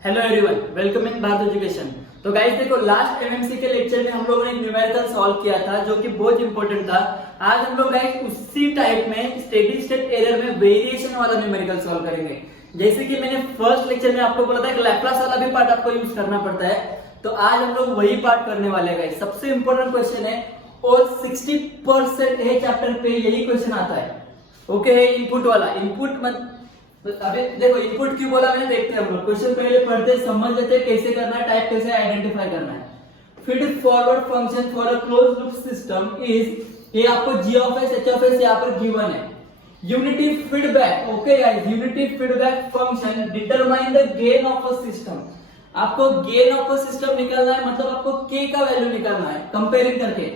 Hello everyone, welcome in Bharat education. तो guys देखो, last MMC के लेक्चर में हम लोगों ने एक न्यूमेरिकल सॉल्व किया था जो कि बहुत इंपॉर्टेंट था। आज हम लोग गाइस उसी टाइप में स्टेडी स्टेट एरर में वेरिएशन वाला न्यूमेरिकल सॉल्व करेंगे। जैसे कि मैंने फर्स्ट लेक्चर में आपको बोला था कि लैप्लास वाला भी पार्ट आपको यूज करना पड़ता है, तो आज हम लोग वही पार्ट करने वाले हैं। सबसे इंपॉर्टेंट क्वेश्चन है और 60% चैप्टर पे यही क्वेश्चन आता है। ओके, इनपुट वाला। इनपुट मत अभी देखो, इनपुट क्यों बोला मैंने, देखते हैं हम लोग। क्वेश्चन पहले पढ़ते समझ लेते कैसे करना है, टाइप कैसे आइडेंटिफाई करना है। Feed forward function for a closed loop system is, ये आपको g of s h of s यहाँ पर गिवन है। Unity feedback, okay guys, unity feedback function determine the gain of a system. आपको gain of a system निकालना है, मतलब आपको k का वैल्यू निकालना है कंपेयरिंग करके।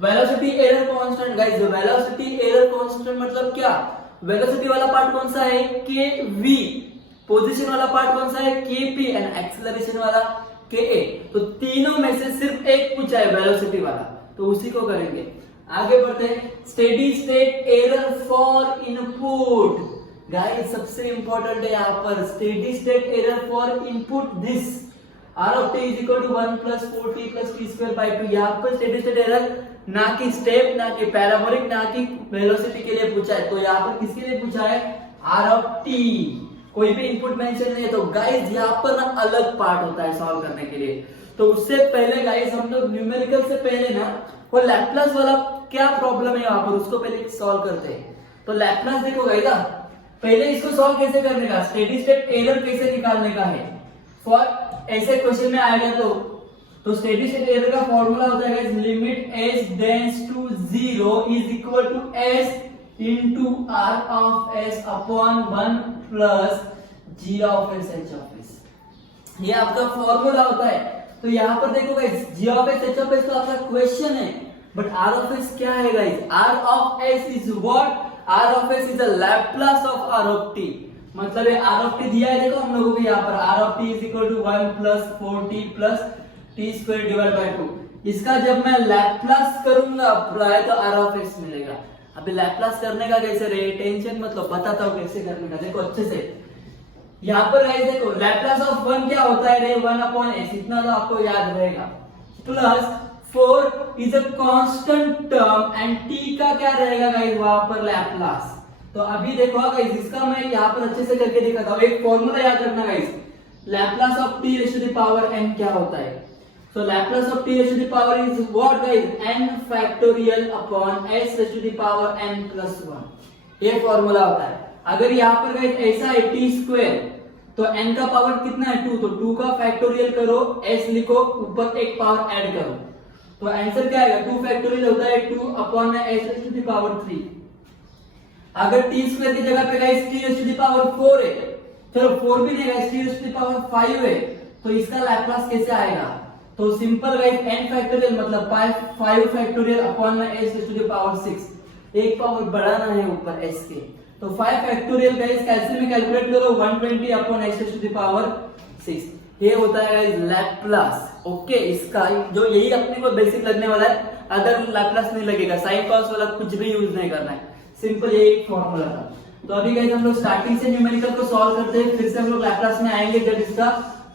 Velocity error constant guys, velocity error constant मतलब क्या? वेलोसिटी वाला पार्ट कौन सा है? kv। पोजीशन वाला पार्ट कौन सा है? kp। एंड एक्सेलरेशन वाला ka। तो तीनों में से सिर्फ एक पूछा है वेलोसिटी वाला, तो उसी को करेंगे। आगे बढ़ते हैं। Steady state error for input guys, सबसे इंपॉर्टेंट है यहाँ पर steady state error for input this r of t is equal to 1 plus 4t plus t square by 2। यहाँ पर स्टेडी स्टेट एरर ना कि स्टेप, ना कि पैराबोलिक, ना कि वेलोसिटी के लिए पूछा है। तो यहाँ पर किसके लिए पूछा है? r of t। कोई भी इनपुट मेंशन नहीं है। तो गाइस यहाँ पर ना अलग पार्ट होता है सॉल्व करने के लिए। तो उससे पहले गाइस हम लोग न्यूमेरिकल से पहले ना वो लैप्लास वाला क्या प्रॉब्लम है यहाँ पर, उसको पहले सॉल्व करते हैं। तो लैप्लास देखो गाइस, पहले इसको सॉल्व कैसे करने का, स्टेडी स्टेट एरर कैसे निकालने का है। फॉर ऐसे क्वेश्चन में आएगा तो स्टेडी स्टेट एरर का फॉर्मूला होता है guys, limit s tends to 0 is equal to s into r of s upon 1 plus g of s h of s। ये आपका फॉर्मूला होता है। तो यहाँ पर देखो guys, g of s h of s तो आपका क्वेश्चन है, बट r ऑफ s क्या है guys? r of s is what? r of s is the Laplace of r of t। मतलब ये r ऑफ t दिया है, देखो हम लोगों को यहाँ पर r of t is equal to 1 plus 4t plus t square divide by 2। इसका जब मैं लैप्लास करूंगा तो r ऑफ s मिलेगा। अभी लैप्लास करने का कैसे रे, टेंशन मतलब बताता हूँ कैसे करने का। देखो अच्छे से, यहाँ पर गाइस देखो, लैप्लास ऑफ 1 क्या होता है रे? 1 अपॉन s, इतना तो आपको याद रहेगा। Plus 4 is a constant term and t का क्या रहेगा गाइस वहां पर? लैप्लास। तो अभी देखो गाइस, इसका मैं यहाँ पर अच्छे से करके दिखाता हूँ। एक फॉर्मूला याद रखना guys, Laplace of t raise to the power n क्या होता है? So Laplace of t raised to the power is what guys? n factorial upon s raised to the power n plus 1। ये formula होता है। अगर यहाँ पर guys ऐसा है t स्क्वायर, तो n का पावर कितना है? 2। तो 2 का फैक्टोरियल करो, s लिखो, ऊपर एक पावर ऐड करो, तो आंसर क्या आएगा? 2 फैक्टोरियल होता है 2 upon s raised to the power 3। अगर t स्क्वायर की जगह पे guys t raised to the power 4 है, चलो 4 भी नहीं guys, t raised to the power 5 है, तो इसका लैप्लास कैसे आएगा? तो सिंपल गाइस, n फैक्टोरियल मतलब 5 फैक्टोरियल अपॉन में s टू द पावर 6। एक पावर बढ़ाना है ऊपर s के, तो 5 फैक्टोरियल गाइस कैलकुलेट में कैलकुलेट करो, 120 upon s to the power 6। ये होता है गाइस लैप्लास। ओके, इसका जो यही अपने को बेसिक लगने वाला है। अगर लैप्लास नहीं लगेगा, साइन कॉस वाला कुछ भी यूज नहीं करना है, सिंपल ये एक फॉर्मूला था। तो अभी गाइस हम लोग स्टार्टिंग से न्यूमेरिकल को सॉल्व करते हैं, फिर से हम लोग लैप्लास में आएंगे जब इसका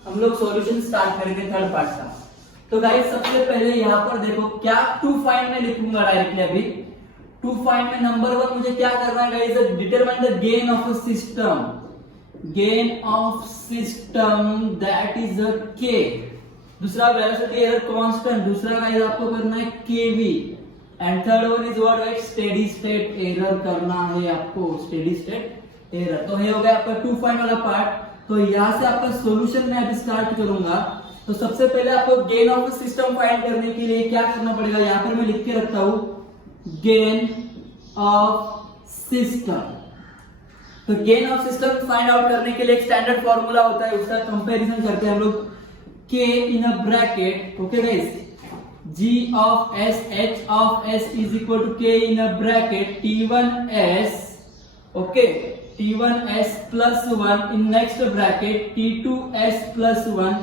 हम लोग सॉल्यूशन स्टार्ट करेंगे थर्ड पार्ट का। तो गाइस सबसे पहले यहाँ पर देखो, क्या टू फाइंड में लिखूंगा डायरेक्टली। अभी टू फाइंड में नंबर 1 मुझे क्या करना है guys? Determine the gain of a system. Gain of system that is a k। दूसरा वेलोसिटी एरर कांस्टेंट, दूसरा गाइस आपको करना है kv। And third one is what guys? Steady state error करना है आपको, स्टेडी स्टेट एरर। तो ये हो गया आपका टू फाइंड वाला पार्ट। तो यहाँ से आपका सॉल्यूशन मैं अभी स्टार्ट करूंगा। तो सबसे पहले आपको गेन ऑफ सिस्टम फाइंड करने के लिए क्या करना पड़ेगा? यहाँ पर मैं लिख के रखता हूं, गेन ऑफ सिस्टम। तो gain of system find out करने के लिए एक स्टैंडर्ड फॉर्मूला होता है, उसका कंपैरिजन करते हैं हम लोग। k in a bracket, okay guys, g of s h of s is equal to k in a bracket t1s, okay, t1s plus 1 in next bracket t2s plus 1।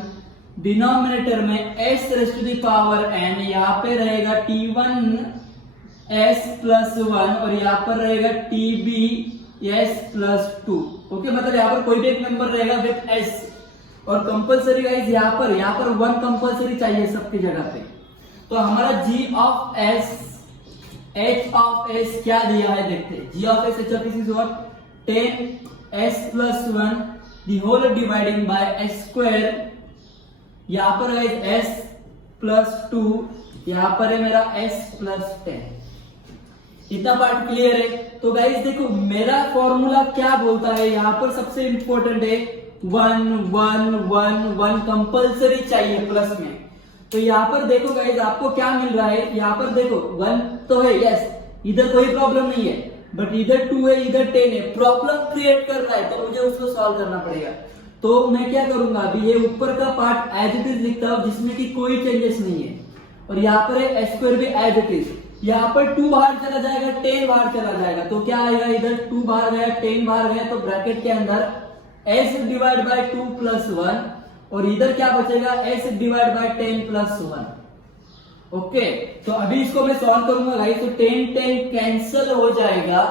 Denominator में s raise to the power n, यहाँ पे रहेगा t1s plus 1 और यहाँ पर रहेगा tbs plus 2। Okay, मतलब यहाँ पर कोई भी एक नंबर रहेगा विथ s। और कंपलसरी गाइस यहाँ पर 1 कंपलसरी चाहिए सबकी जगह पे। तो हमारा g of s h of s क्या दिया है देखते हैं। g of s h of s is what 10s plus 1 the whole dividing by s square। यहाँ पर है s plus 2, यहाँ पर है मेरा s plus 10। इतना पार्ट क्लियर है। तो गाइस देखो मेरा फॉर्मूला क्या बोलता है, यहाँ पर सबसे इंपॉर्टेंट है 1 1 1 1 कंपलसरी चाहिए प्लस में। तो यहाँ पर देखो गाइस आपको क्या मिल रहा है, यहाँ पर देखो 1 तो है, यस इधर कोई प्रॉब्लम नहीं है, बट इधर 2 है इधर 10 है, प्रॉब्लम क्रिएट कर रहा है तो मुझे उसको सॉल्व करना पड़ेगा। तो मैं क्या करूंगा, अभी ये ऊपर का पार्ट एज इट इज लिखता हूं जिसमें कि कोई चेंजेस नहीं है, और यहाँ पर है s स्क्वायर भी एज इट इज। यहाँ पर 2 बाहर चला जाएगा 10 बाहर चला जाएगा, तो क्या आएगा इधर 2 बाहर गया 10 बाहर गया, तो ब्रैकेट के अंदर s डिवाइड बाय 2 प्लस 1, और इधर क्या बचेगा s divide by 10 plus 1। Okay तो अभी इसको मैं सॉल्व करूंगा गाइस, तो 10 10 कैंसिल हो जाएगा,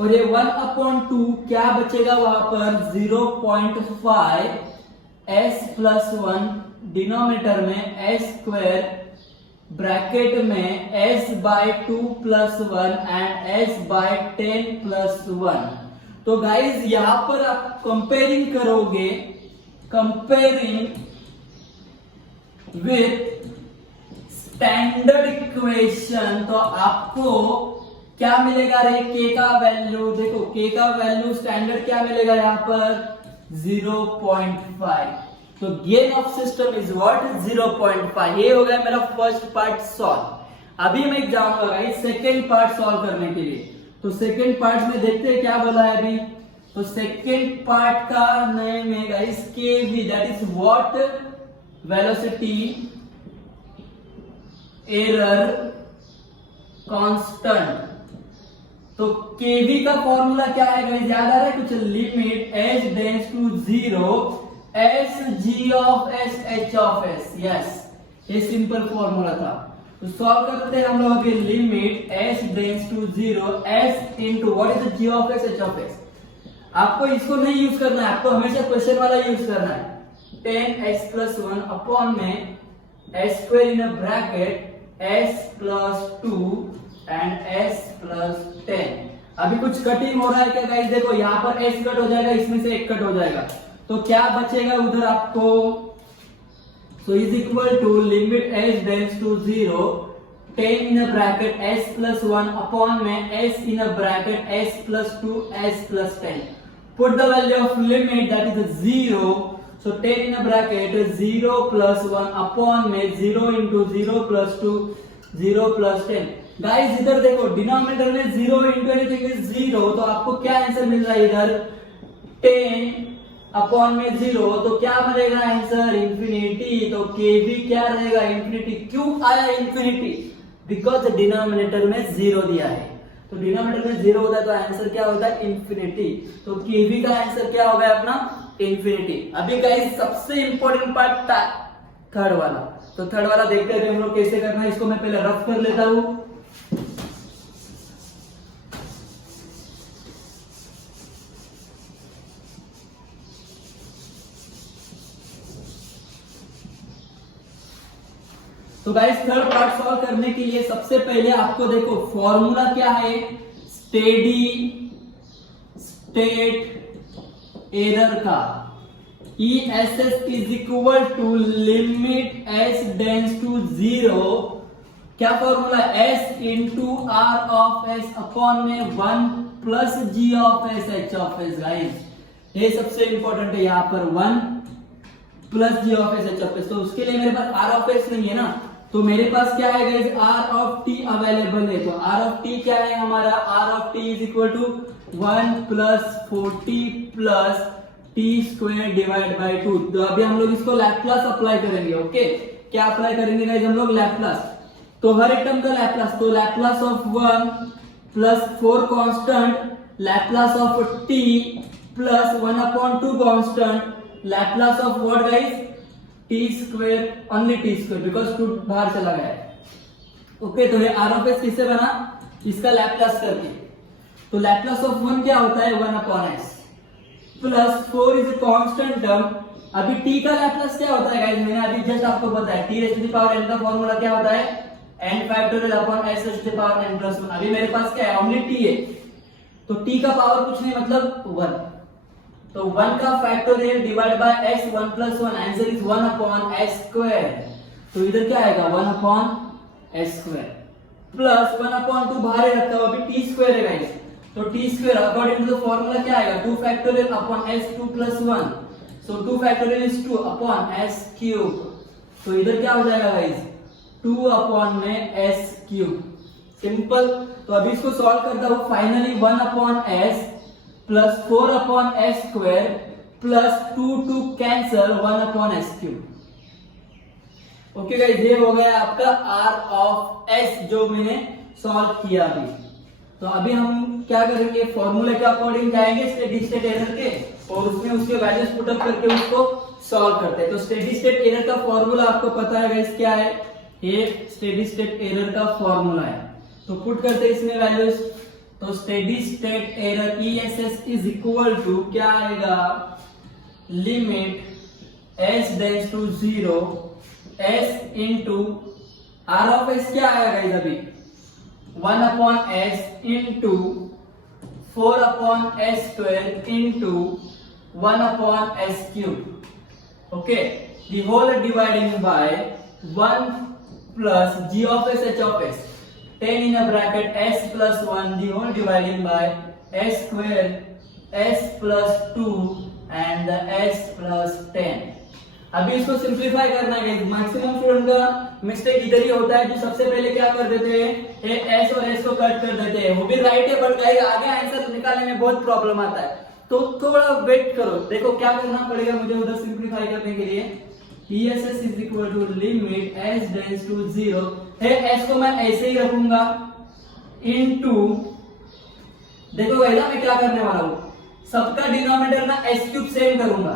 और ये 1/2 क्या बचेगा वहां पर 0.5 s प्लस 1 डिनोमिनेटर में s स्क्वायर ब्रैकेट में s by 2 plus 1 and s by 10 plus 1। तो गाइज यहां पर आप कंपेयरिंग करोगे, कंपेयरिंग विथ स्टैंडर्ड इक्वेशन, तो आपको क्या मिलेगा रे, k का वैल्यू देखो, k का वैल्यू स्टैंडर्ड क्या मिलेगा यहाँ पर 0.5। तो gain of system is what 0.5। ये हो गया मेरा फर्स्ट पार्ट सॉल्व। अभी मैं जाऊंगा गाइस सेकंड पार्ट सॉल्व करने के लिए। तो सेकंड पार्ट में देखते हैं क्या बोला है अभी। तो सेकंड पार्ट का नेम है guys KV, that is what velocity error constant. तो केवी का फॉर्मूला क्या है गाइस, याद आ रहा है कुछ, limit h tends to 0 s g of s h of s। Yes ये सिंपल फॉर्मूला था। तो सॉल्व करते हैं हम लोग अभी, limit h tends to 0 s into what is g of s h of s। आपको इसको नहीं यूज करना है, आपको हमेशा क्वेश्चन वाला यूज करना है। 10s प्लस 1 अपॉन में s square in a bracket s plus 2 and s plus 10। अभी कुछ कटिंग हो रहा है क्या गाइस, देखो यहाँ पर s कट हो जाएगा, इसमें से एक कट हो जाएगा, तो क्या बचेगा उधर आपको। So is equal to limit h tends to 0 10 in a bracket s plus 1 upon में s in a bracket s plus 2 s plus 10. Put the value of limit that is 0. So 10 in a bracket 0 plus 1 upon में 0 into 0 plus 2 0 plus 10. Guys इधर देखो denominator में 0 into anything is 0, तो आपको क्या answer मिल रहा है इधर 10 अपॉन में 0, तो क्या बनेगा आंसर इंफिनिटी। तो केवी क्या रहेगा इंफिनिटी। क्यों आया इंफिनिटी, बिकॉज डिनोमिनेटर में 0 दिया है, तो डिनोमिनेटर में 0 होता है तो आंसर क्या होता है इंफिनिटी। तो केवी का आंसर क्या होगा अपना इंफिनिटी। अभी गाइस सबसे इंपॉर्टेंट पार्ट था थर्ड वाला, तो थर्ड वाला देखते हैं हम लोग कैसे करना है। इसको मैं पहले रफ कर लेता हूं। तो गाइस थर्ड पार्ट सॉल्व करने के लिए सबसे पहले आपको देखो फॉर्मूला क्या है, स्टेडी स्टेट एरर का। ESS is equal to limit s tends to 0, क्या formula s into r of s upon में 1 plus g of s h of s। Guys ये सबसे इंपॉर्टेंट है, यहाँ पर 1 plus g of s h of s। तो उसके लिए मेरे पास r ऑफ s नहीं है ना, तो मेरे पास क्या है guys r of t available है। तो r ऑफ t क्या है हमारा, r of t is equal to 1 plus 40 plus t square divide by 2। तो अभी हम लोग इसको लैप्लास अप्लाई करेंगे। ओके क्या अप्लाई करेंगे गाइस हम लोग लैप्लास, तो हर एक टर्म का लैप्लास, तो Laplace of 1 plus 4 constant, Laplace of t plus 1/2 constant, Laplace of what guys T square, only T square because 2 बाहर चला गया है। ओके तो ये आर ऑफ एस किससे बना, इसका लैप्लास करके। तो लैप्लास ऑफ 1 क्या होता है 1/s plus 4 is a constant term, अभी t का लैप्लास क्या होता है गाइस, मैंने अभी जस्ट आपको बताया t raise to the power n का फॉर्मूला क्या होता है, n factorial upon s raise to the power n plus 1। अभी मेरे पास क्या है, ओनली t है, तो t का पावर कुछ नहीं मतलब 1, तो 1 का factorial divide by s 1 plus 1, answer is 1 upon s square. तो इधर क्या आएगा 1 upon s square plus 1 upon 2 बाहर रखा हुआ, अभी t स्क्वायर है गाइस, तो t square according to the formula क्या आएगा 2 factorial upon s 2 plus 1, so 2 factorial is 2 upon s cube. तो इधर क्या हो जाएगा गाइस 2 अपॉन में s क्यूब, सिंपल। तो अभी इसको सॉल्व करता हूं, finally 1 upon s plus 4 upon s square plus 2 cancel 1 upon s cube. Okay guys, ये हो गया आपका r ऑफ s जो मैंने सॉल्व किया अभी। तो अभी हम क्या करेंगे, फॉर्मूले के अकॉर्डिंग जाएंगे स्टेडी स्टेट एरर के, और उसमें उसके वैल्यूज पुट अप करके उसको सॉल्व करते हैं। तो स्टेडी स्टेट एरर का फॉर्मूला आपको पता है गाइस क्या है, ये स्टेडी स्टेट एरर का फॉर्मूला है। तो पुट करते हैं इसमें वैल्यूज, तो steady state error ESS is equal to क्या आएगा, limit s tends to 0 s into r of s क्या आएगा गाइस अभी 1 upon s into 4 upon s square into 1 upon s cube. Okay, the whole dividing bye 1 plus g of s h of s 10 in a bracket s plus 1 the whole dividing by s square s plus 2 and the s plus 10। अभी इसको simplify करना है, maximum student का mistake इधर ही होता है, जो सबसे पहले क्या कर देते हैं ये s और s को कट कर देते हैं, वो भी राइट है बट गाइस आगे आंसर निकालने में बहुत प्रॉब्लम आता है, तो थोड़ा वेट करो। देखो क्या करना पड़ेगा मुझे उधर सिंपलीफाई करने के लिए, ESS is equal to limit s tends to 0 है, s को मैं ऐसे ही रखूंगा इनटू, देखो गाइस मैं क्या करने वाला हूं, सबका डिनोमिनेटर ना s क्यूब सेम करूंगा,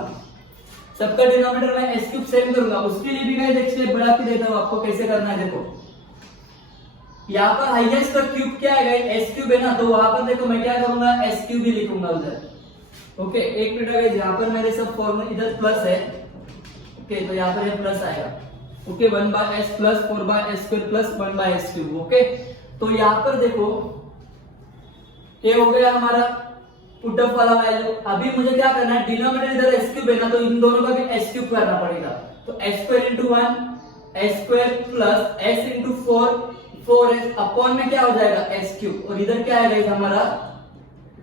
सबका डिनोमिनेटर मैं s क्यूब सेम करूंगा। उसके लिए भी गाइस एक स्टेप बढ़ा के देता हूं आपको कैसे करना है। देखो यहाँ पर हाईएस्ट का क्यूब क्या है गाइस s क्यूब है ना, तो वहां पर देखो मैं क्या करूंगा s क्यूब ही लिखूंगा उधर। ओके एक मिनट गाइस, यहाँ पर मेरे सब फॉर्मूला इधर प्लस है, ओके तो यहाँ पर ये प्लस आएगा, okay 1 by s plus 4 by s square plus 1 by s cube. Okay तो यहाँ पर देखो ये हो गया हमारा पुट अप वाला वैल्यू। अभी मुझे क्या करना है, डिनोमिनेटर इधर s क्यूब है ना, तो इन दोनों का भी s क्यूब करना पड़ेगा, तो s square into 1 s square plus s into 4s upon में क्या हो जाएगा s क्यूब, और इधर क्या है गाइस हमारा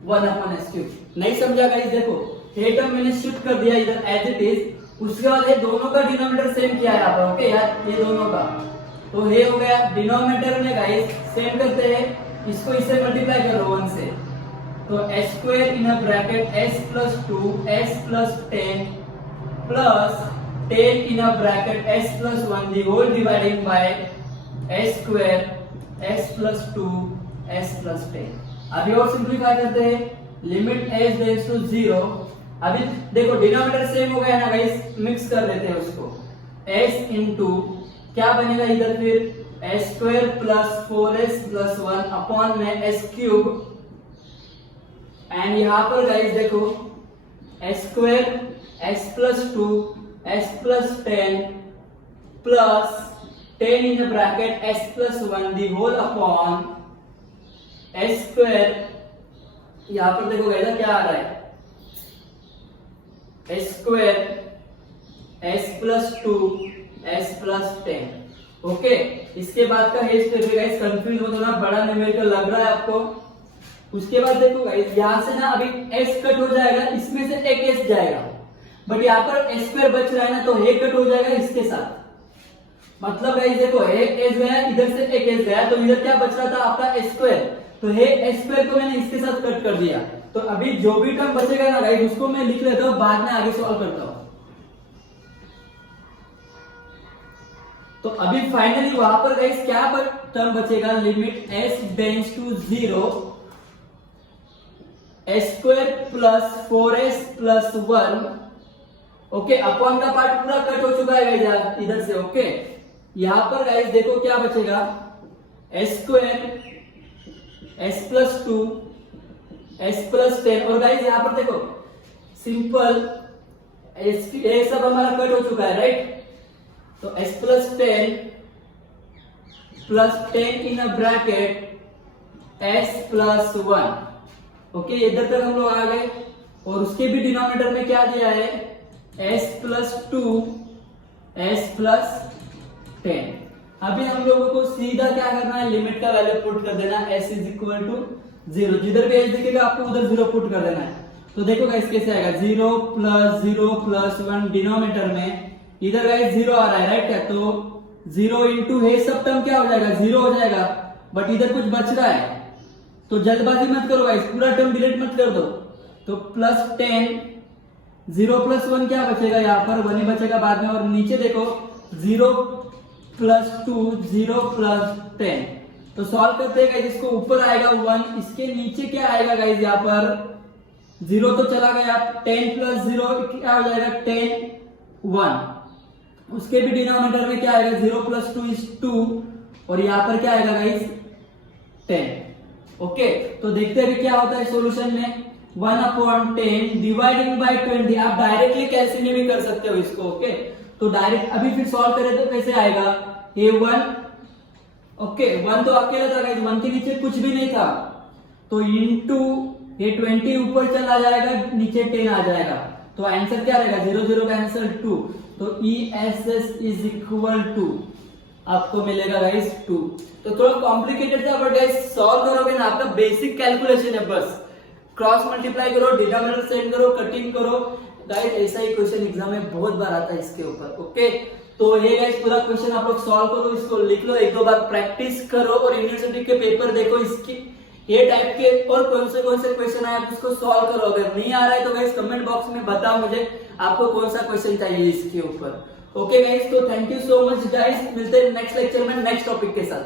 1 अपॉन s क्यूब। नहीं समझा गाइस, देखो ये टर्म मैंने शिफ्ट कर दिया इधर एज इट इज, उसके बाद ये दोनों का डिनोमिनेटर सेम किया है यहाँ पर। ओके यार ये दोनों का, तो ये हो गया डिनोमिनेटर में गाइस सेम करते हैं, इसको इससे मल्टीप्लाई करो 1 से, तो s square in a bracket s plus 2 s plus 10 plus 10 in a bracket s plus 1 the whole dividing by s square s plus 2 s plus 10। अभी और सिंपलीफाई करते हैं, लिमिट s टेंड्स टू 0, अभी देखो denominator same हो गया ना guys, mix कर देते हैं उसको, s इंटू क्या बनेगा इधर फिर s square plus 4s plus 1 upon में s क्यूब, एंड यहाँ पर गाइस देखो s square s plus 2 s plus 10 plus 10 in the bracket s plus 1 the whole upon s square, यहाँ पर देखो गाइस क्या आ रहा है s square s plus 2 s plus 10। Okay इसके बाद का ये स्टेप है गाइस, कंफ्यूज हो ना, बड़ा न्यूमेरिकल लग रहा है आपको। उसके बाद देखो गाइस यहाँ से ना अभी s कट हो जाएगा, इसमें से एक s जाएगा, बट यहाँ पर s स्क्वायर बच रहा है ना, तो ये कट हो जाएगा इसके साथ, मतलब गाइस देखो एक s गया इधर से एक s गया, तो इधर क्या बच रहा था आपका s स्क्वायर, तो ये s स्क्वायर को मैंने इसके साथ कट कर दिया। तो अभी जो भी टर्म बचेगा ना गाइस उसको मैं लिख लेता हूँ, बाद में आगे सॉल्व करता हूँ। तो अभी फाइनली वहां पर गाइस क्या पर टर्म बचेगा, limit s tends to 0 s square plus 4s plus 1, okay upon का पार्ट पूरा कट हो चुका है गाइस इधर से। ओके यहां पर गाइस देखो क्या बचेगा, s square s plus 2 s plus 10, और गाइस यहाँ पर देखो सिंपल ये सब हमारा कट हो चुका है, राइट? तो s plus 10 in a bracket s plus 1। Okay, इधर तक हम लोग आ गए। और उसके भी डिनोमिनेटर में क्या दिया है, s प्लस 2 s प्लस 10। अभी हम लोगों को सीधा क्या करना है, लिमिट का वैल्यू पुट कर देना है, s इज इक्वल टू 0। जिधर भी s दिखेगा आपको उधर 0 पुट कर देना है। तो देखो गाइस कैसे आएगा, 0 प्लस 1 डिनोमिनेटर में, इधर गाइस 0 आ रहा है, राइट? क्या तो 0 इंटू है सब टर्म क्या हो जाएगा, 0 हो जाएगा। बट इधर कुछ बच रहा है, तो जल्दबाजी मत करो गाइस, पूरा टर्म डिलीट मत कर दो। तो प्लस 10, 0 प्लस 1 क्या बचेगा, यहाँ पर 1 ही बचेगा बाद में। और नीचे देखो 0 प्लस 2, 0 प्लस 10। तो सॉल्व करते हैं गाइस, इसको ऊपर आएगा 1, इसके नीचे क्या आएगा गाइस, यहाँ पर 0 तो चला गया, 10 प्लस 0 क्या हो जाएगा, 10, 1। उसके भी डिनोमिनेटर में क्या आएगा, 0 प्लस 2 इज 2, और यहाँ पर क्या आएगा गाइस, 10। ओके, तो देखते हैं क्या होता है सॉल्यूशन में। 1/10 डिवाइडिंग बाय 20। आप डायरेक्टली कैलकुलेट भी कर सकते हो इसको। ओके, तो डायरेक्ट अभी फिर सॉल्व करें तो कैसे आएगा, ये 1, ओके 1 तो अकेला था गाइस, 1 के नीचे कुछ भी नहीं था, तो इनटू ये 20 ऊपर चला जाएगा, नीचे 10 आ जाएगा। तो आंसर क्या रहेगा, 0 0 का आंसर 2। तो ESS इज इक्वल टू आपको मिलेगा गाइस 2। तो थोड़ा कॉम्प्लिकेटेड था, बट गाइस सॉल्व करोगे ना, आपका बेसिक कैलकुलेशन है, बस क्रॉस मल्टीप्लाई करो, डिनोमिनेटर सेट करो, कटिंग करो। गाइस ऐसा ही क्वेश्चन एग्जाम में बहुत बार आता है इसके ऊपर। ओके, तो ये गाइस पूरा क्वेश्चन आप लोग सॉल्व करो, इसको लिख लो, एक दो बार प्रैक्टिस करो, और यूनिवर्सिटी के पेपर देखो, इसकी ये टाइप के और कौन से क्वेश्चन आए आप उसको सॉल्व करो। अगर नहीं आ रहा है तो गाइस कमेंट बॉक्स में बताओ मुझे आपको कौन सा क्वेश्चन चाहिए इसके ऊपर। ओके गाइस, तो thank you so much guys, मिलते हैं नेक्स्ट लेक्चर में नेक्स्ट टॉपिक के साथ।